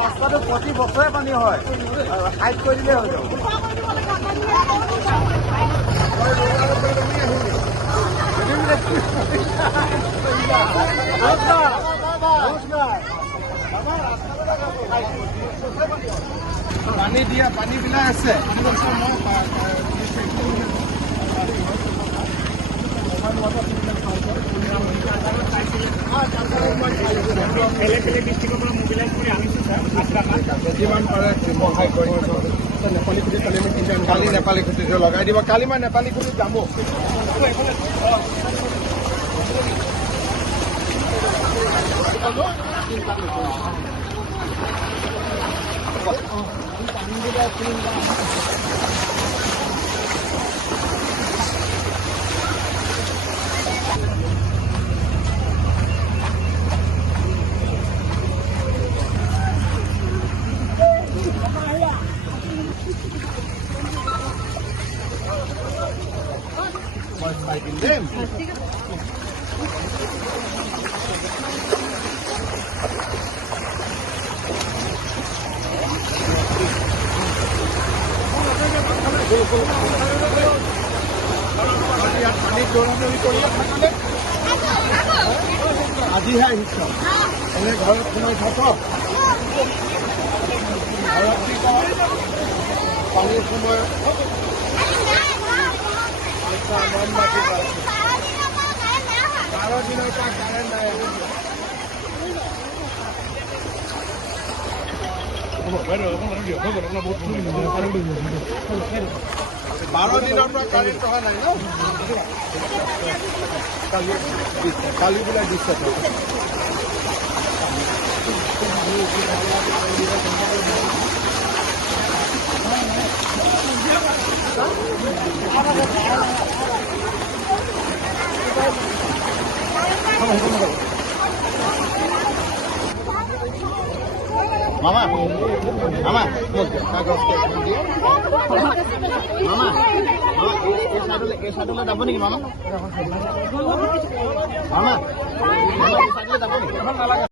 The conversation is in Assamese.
ৰাস্তাটো প্ৰতি বছৰে পানী হয়, হাইট কৰে দিলে হৈ যাব। পানী দিয়া পানীবিলাক আছে। যিমান পাৰে সহায় কৰিব। কালি নেপালী খুঁটিটো লগাই দিব। কালি মই নেপালী খুঁটিত যাম। আজিহে আহিছ এনে ঘৰত সোমাই থাক ঘৰত কি কৰ পানীৰ সময় মন বাকি 12 দিনৰ পৰা কাৰেণ্ট নাই। 12 দিনৰ পৰা কাৰেণ্ট অহা নাই ন। কালি বোলে দিছে। মামা মামা মামা এই সাইডলৈ যাব নেকি মামা? মামা এই সাইডলৈ যাব নেকি?